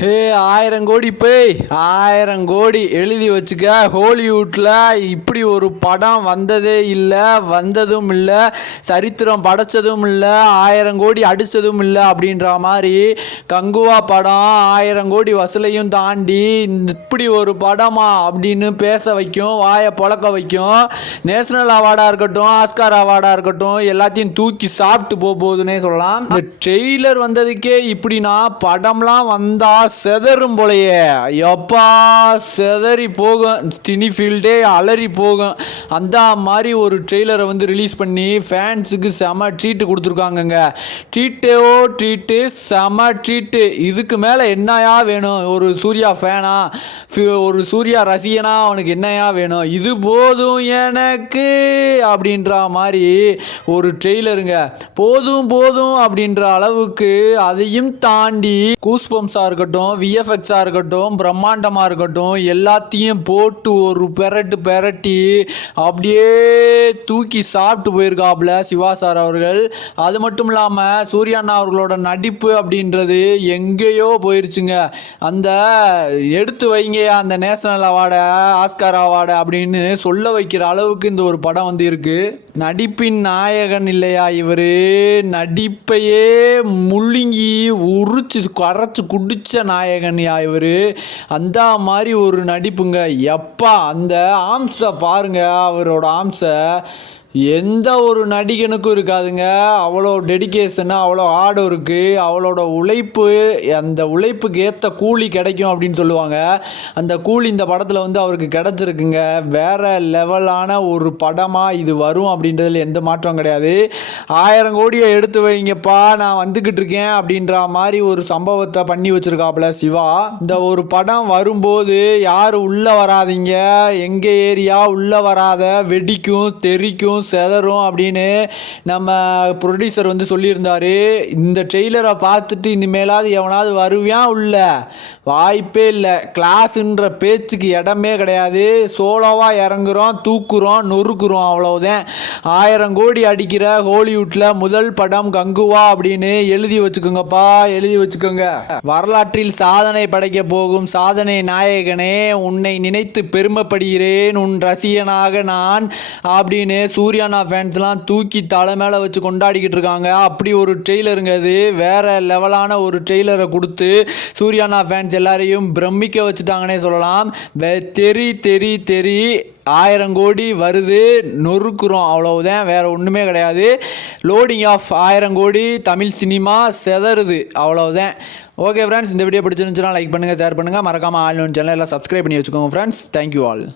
ஹே ஆயிரம் கோடி பேய். ஆயிரம் கோடி எழுதி வச்சுக்க. ஹாலிவுட்டில் இப்படி ஒரு படம் வந்ததே இல்லை வந்ததும் இல்லை சரித்திரம் படைச்சதும் இல்லை ஆயிரம் கோடி அடித்ததும் இல்லை அப்படின்ற மாதிரி கங்குவா படம் ஆயிரம் கோடி வசூலையும் தாண்டி இந்த இப்படி ஒரு படமா அப்படின்னு பேச வைக்கும் வாயை பொழக்க வைக்கும். நேஷனல் அவார்டாக இருக்கட்டும் ஆஸ்கார் அவார்டாக இருக்கட்டும் எல்லாத்தையும் தூக்கி சாப்பிட்டு போக போகுதுன்னே சொல்லலாம். இந்த ட்ரெய்லர் வந்ததுக்கே இப்படின்னா படம்லாம் வந்தால் செதறும் போலயே. எப்பா செதறி போகும். ஸ்டினி ஃபீல்டே அலறி போகும். அந்த மாதிரி ஒரு ட்ரெய்லரை வந்து ரிலீஸ் பண்ணி ஃபேன்ஸுக்கு செம ட்ரீட்டு கொடுத்துருக்காங்கங்க. ட்ரீட்டோ ட்ரீட்டு செம ட்ரீட்டு இதுக்கு மேலே என்னையா வேணும்? ஒரு சூர்யா ஃபேனா ஒரு சூர்யா ரசிகனா? அவனுக்கு என்னையா வேணும்? இது போதும் எனக்கு அப்படின்ற மாதிரி ஒரு ட்ரெய்லருங்க போதும் போதும் அப்படின்ற அளவுக்கு அதையும் தாண்டி கூஸ்பம்ஸாக இருக்கட்டும் விஎஃப்எக்ஸாக இருக்கட்டும் பிரம்மாண்டமாக இருக்கட்டும் எல்லாத்தையும் போட்டு ஒரு பெரட்டு பெரட்டி அப்படியே தூக்கி சாப்பிட்டு போயிருக்காப்புல சிவா சார் அவர்கள். அது மட்டும் இல்லாமல் சூர்யாண்ணா அவர்களோட நடிப்பு அப்படின்றது எங்கேயோ போயிருச்சுங்க. அந்த எடுத்து வைங்க அந்த நேஷனல் அவார்டை ஆஸ்கார் அவார்டு அப்படின்னு சொல்ல வைக்கிற அளவுக்கு இந்த ஒரு படம் வந்து இருக்குது நடிப்பின் நாயகன் இல்லையா இவர்? நடிப்பையே முழுங்கி உரிச்சு கரைச்சு குடிச்ச நாயகன் யா இவர். அந்த மாதிரி ஒரு நடிப்புங்க. எப்பா அந்த ஆம்ஸை பாருங்க அவரோட ஆம்ஸை எந்த ஒரு நடிகனுக்கும் இருக்காதுங்க. அவ்வளோ டெடிகேஷனு அவ்வளோ ஹார்ட் இருக்குது அவளோட உழைப்பு அந்த உழைப்புக்கு ஏற்ற கூலி கிடைக்கும் அப்படின்னு சொல்லுவாங்க. அந்த கூலி இந்த படத்தில் வந்து அவருக்கு கிடச்சிருக்குங்க. வேறு லெவலான ஒரு படமாக இது வரும் அப்படின்றதுல எந்த மாற்றம் கிடையாது. ஆயிரம் கோடியை எடுத்து வைங்கப்பா நான் வந்துக்கிட்டு இருக்கேன் அப்படின்ற மாதிரி ஒரு சம்பவத்தை பண்ணி வச்சுருக்காப்புல சிவா. இந்த ஒரு படம் வரும்போது யார் உள்ளே வராதீங்க? எங்கள் ஏரியா உள்ளே வராத வெடிக்கும் தெறிக்கும் செதறும் அப்படின்னு நம்ம ப்ரொடியூசர் வந்து சொல்லியிருந்தாரு. இந்த ட்ரெய்லரை பார்த்துட்டு இனிமேலாவது எவனாவது வருவியான் உள்ள? வாய்ப்பே இல்லை. கிளாஸுன்ற பேச்சுக்கு இடமே கிடையாது. சோலோவாக இறங்குறோம் தூக்குறோம் நொறுக்குறோம் அவ்வளவுதான். ஆயிரம் கோடி அடிக்கிற ஹாலிவுட்டில் முதல் படம் கங்குவா அப்படின்னு எழுதி வச்சுக்கோங்கப்பா எழுதி வச்சுக்கோங்க. வரலாற்றில் சாதனை படைக்க போகும் சாதனை நாயகனே உன்னை நினைத்து பெருமைப்படுகிறேன் உன் ரசிகனாக நான் அப்படின்னு சூர்யானா ஃபேன்ஸ்லாம் தூக்கி தலை மேலே வச்சு கொண்டாடிக்கிட்டு இருக்காங்க. அப்படி ஒரு ட்ரெய்லருங்க அது. வேறு லெவலான ஒரு ட்ரெய்லரை கொடுத்து சூர்யானா ஃபேன்ஸ் எல்லாரையும் பிரமிக்க வச்சுட்டாங்கன்னே சொல்லலாம். தெரி தெரி தெரி ஆயிரம் கோடி வருது. நொறுக்குறோம் அவ்வளவுதான். வேறு ஒன்றுமே கிடையாது. லோடிங் ஆஃப் ஆயிரம் கோடி தமிழ் சினிமா செதறுது அவ்வளவுதான். ஓகே ஃப்ரெண்ட்ஸ் இந்த வீடியோ பிடிச்சிருந்துச்சுன்னா லைக் பண்ணுங்கள் ஷேர் பண்ணுங்கள் மறக்காமல் ஆல் சேனல் எல்லாம் சப்ஸ்கிரைப் பண்ணி வச்சுக்கோங்க ஃப்ரெண்ட்ஸ் தேங்க்யூ ஆல்